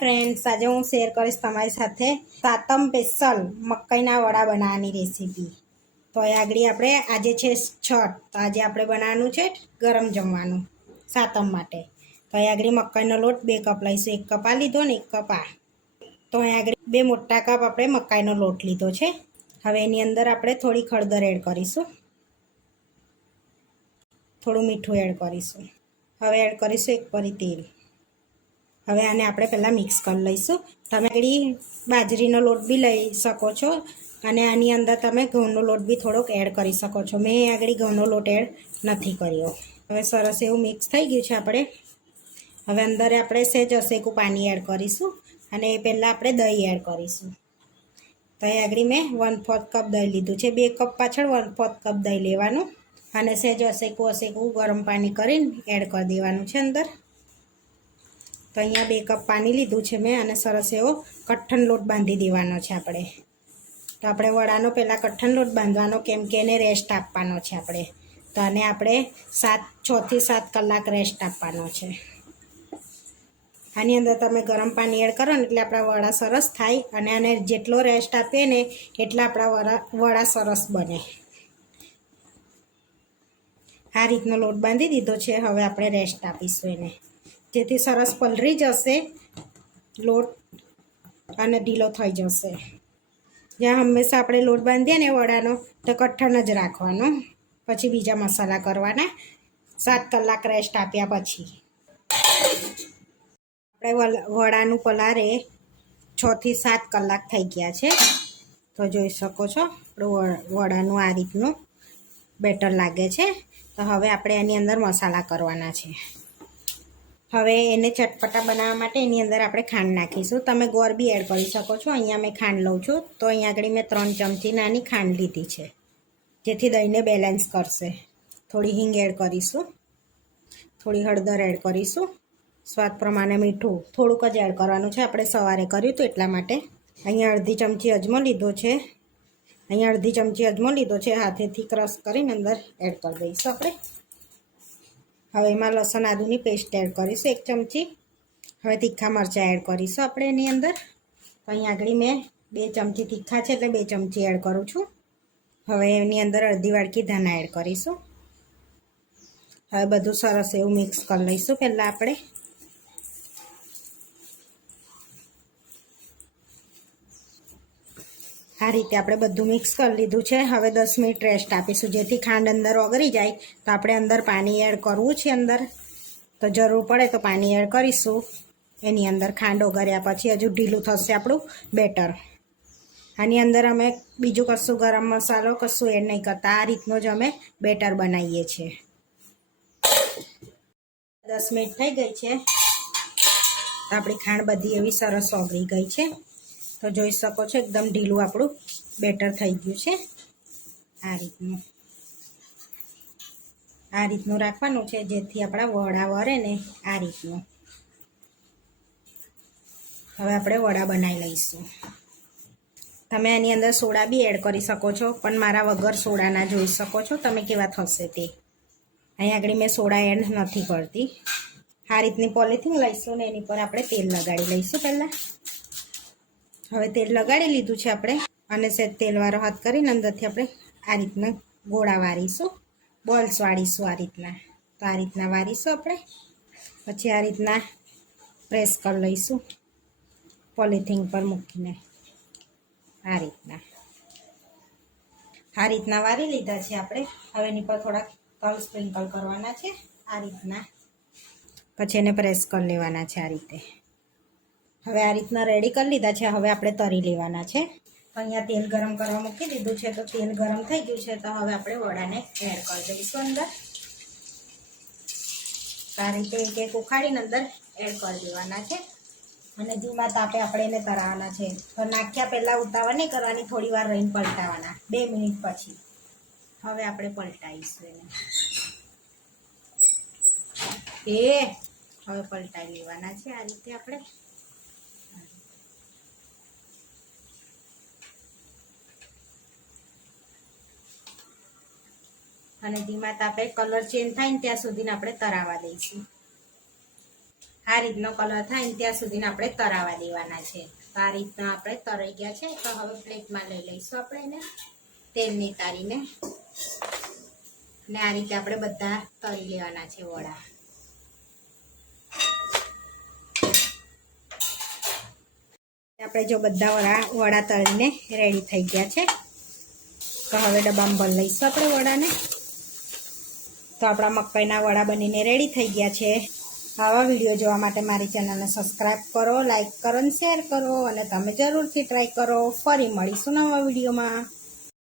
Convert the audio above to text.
Friends, આજે હું share કરીશ તમારી સાથે સાતમ સ્પેશિયલ મકાઈના વડા બનાવવાની રેસીપી. તો આગળ આપણે આજે છે છઠ, તો આજે આપણે બનાવવાનું છે ગરમ જમવાનું સાતમ માટે. તો આગળ મકાઈનો લોટ 2 કપ લઈશું. 1 કપ આ લીધો ને 1 કપ આ. તો આગળ 2 મોટા કપ આપણે મકાઈનો લોટ લીધો છે. હવે એની અંદર આપણે થોડી હળદર એડ કરીશું, થોડું મીઠું એડ કરીશું. હવે એડ કરીશું 1 પરી તેલ. હવે આને આપણે પહેલાં મિક્સ કરી લઈશું. તમે આગળ બાજરીનો લોટ બી લઈ શકો છો અને આની અંદર તમે ઘઉંનો લોટ બી થોડોક એડ કરી શકો છો. મેં આગળ ઘઉંનો લોટ એડ નથી કર્યો. હવે સરસ એવું મિક્સ થઈ ગયું છે આપણે. હવે અંદર આપણે સહેજ અસેકું પાણી એડ કરીશું અને એ પહેલાં આપણે દહીં એડ કરીશું. તો એ આગળ મેં 1/4 કપ દહીં લીધું છે. 2 કપ પાછળ 1/4 કપ દહીં લેવાનું અને સહેજ અસેકું ગરમ પાણી કરીને એડ કરી દેવાનું છે અંદર. તો અહીંયા 2 કપ પાણી લીધું છે મેં અને સરસ એવો કઠણ લોટ બાંધી દેવાનો છે આપણે. તો આપણે વડાનો પહેલાં કઠણ લોટ બાંધવાનો, કેમ કે એને રેસ્ટ આપવાનો છે આપણે. તો આને આપણે 6 થી 7 કલાક રેસ્ટ આપવાનો છે. આની અંદર તમે ગરમ પાણી એડ કરો ને એટલે આપણા વડા સરસ થાય અને આને જેટલો રેસ્ટ આપીએ ને એટલા આપણા વડા સરસ બને. આ રીતનો લોટ બાંધી દીધો છે. હવે આપણે રેસ્ટ આપીશું એને, જેથી સરસ પલળી જશે લોટ અને ઢીલો થઈ જશે. જ્યાં હંમેશા આપણે લોટ બાંધીએ ને વડાનો તો કઠણ જ રાખવાનો, પછી બીજા મસાલા કરવાના 7 કલાક રેસ્ટ આપ્યા પછી. આપણે વડાનું પલારે 6 થી 7 કલાક થઈ ગયા છે. તો જોઈ શકો છો આપણું વડાનું આ રીતનું બેટર લાગે છે. તો હવે આપણે એની અંદર મસાલા કરવાના છે. હવે એને ચટપટા બનાવવા માટે એની અંદર આપણે ખાંડ નાખીશું. તમે ગોળ બી એડ કરી શકો છો. અહીંયા મેં ખાંડ લઉં છું. તો અહીંયા આગળ મેં 3 ચમચી નાની ખાંડ લીધી છે, જેથી દહીંને બેલેન્સ કરશે. થોડી હિંગ એડ કરીશું, થોડી હળદર એડ કરીશું, સ્વાદ પ્રમાણે મીઠું થોડુંક જ એડ કરવાનું છે. આપણે સવારે કર્યું તો એટલા માટે. અહીંયા અડધી ચમચી અજમો લીધો છે. હાથેથી ક્રશ કરીને અંદર એડ કરી દઈશું આપણે. હવે એમાં લસણ આદુની પેસ્ટ એડ કરીશું 1 ચમચી. હવે તીખા મરચાં એડ કરીશું આપણે એની અંદર. તો અહીંયા આગળ મેં 2 ચમચી તીખા છે એટલે 2 ચમચી એડ કરું છું. હવે એની અંદર અડધી વાડકી ધાણા એડ કરીશું. હવે બધું સરસ એવું મિક્સ કરી લઈશું પહેલાં આપણે. આ રીતે આપણે બધું મિક્સ કરી લીધું છે. હવે 10 મિનિટ રેસ્ટ આપીશું, જેથી ખાંડ અંદર ઓગળી જાય. તો આપણે અંદર પાણી એડ કરવું છે અંદર, તો જરૂર પડે તો પાણી એડ કરીશું એની અંદર. ખાંડ ઓગળ્યા પછી હજુ ઢીલું થશે આપણું બેટર. આની અંદર અમે બીજું કશું ગરમ મસાલો કશું એડ નહીં કરતા. આ રીતનો જ અમે બેટર બનાવીએ છીએ. 10 મિનિટ થઈ ગઈ છે. તો આપણી ખાંડ બધી એવી સરસ ઓગળી ગઈ છે. તો જોઈ શકો છો એકદમ ઢીલું આપણું બેટર થઈ ગયું છે. આ રીતનું રાખવાનું છે, જેથી આપણા વડા વરે ને આ રીતનું. હવે આપણે વડા બનાવી લઈશું. તમે આની અંદર સોડા બી એડ કરી શકો છો, પણ મારા વગર સોડાના જોઈ શકો છો તમે કેવા થશે તે. અહીંયા આગળ મેં સોડા એડ નથી કરતી. આ રીતની પોલિથીન લઈશું ને એની પર આપણે તેલ લગાડી લઈશું પહેલાં. હવે તેલ લગાડી લીધું છે આપણે અને સહેજ તેલવાળો હાથ કરીને અંદરથી આપણે આ રીતના ગોળા વારીશું, બોલ્સ વાળીશું આ રીતના. તો આ રીતના વારીશું આપણે. પછી આ રીતના પ્રેસ કરી લઈશું પોલિથીન પર મૂકીને. આ રીતના વારી લીધા છે આપણે. હવે એની પર થોડાક તલ સ્પ્રિંકલ કરવાના છે આ રીતના. પછી એને પ્રેસ કરી લેવાના છે આ રીતે. હવે આ રીતના રેડી કરી લીધા છે. હવે આપણે તરી લેવાના છે. તો અહીંયા તેલ ગરમ કરવા મૂકી દીધું છે. તો તેલ ગરમ થઈ ગયું છે. તો હવે આપણે વડાને એડ કરી દઈશું અંદર. આ રીતે એક ઉખાડીને અંદર એડ કરી દેવાના છે અને ધીમા તાપે આપણે એને તળાવવાના છે. તો નાખ્યા પહેલાં ઉતાવળ નહીં કરવાની, થોડી વાર રહીને પલટાવાના 2 મિનિટ પછી. હવે આપણે પલટાવીશું એને. હવે પલટાવી લેવાના છે આ રીતે આપણે. અને ધીમા તાપે કલર ચેન્જ થાય ને ત્યાં સુધીને આપણે તળાવવા દઈશું. આ રીતનો કલર થાય ને ત્યાં સુધી આપણે તરાવા દેવાના છે. તો આ રીતના આપણે તરાઈ ગયા છે. તો હવે પ્લેટમાં લઈ લઈશું આપણે એને તેલની તારીને. ને આ રીતે આપણે બધા તળી લેવાના છે વડા. આપણે જો બધા વડા તળીને રેડી થઈ ગયા છે. તો હવે ડબ્બામાં ભરી લઈશું આપણે વડાને. તો આપણા મકાઈના વડા બનીને રેડી થઈ ગયા છે. આવા વિડીયો જોવા માટે મારી ચેનલને સબસ્ક્રાઈબ કરો, લાઈક કરો અને શેર કરો અને તમે જરૂરથી ટ્રાય કરો. ફરી મળીશું નવા વિડીયોમાં.